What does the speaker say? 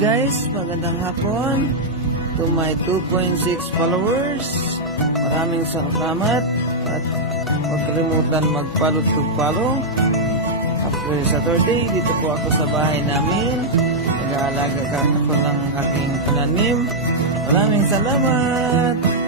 guys, magandang hapon to my 2.6 followers. Maraming salamat at huwag kalimutan mag-follow to follow. After Saturday, dito po ako sa bahay namin. Nag-aalaga ako ng aking pananim. Maraming salamat!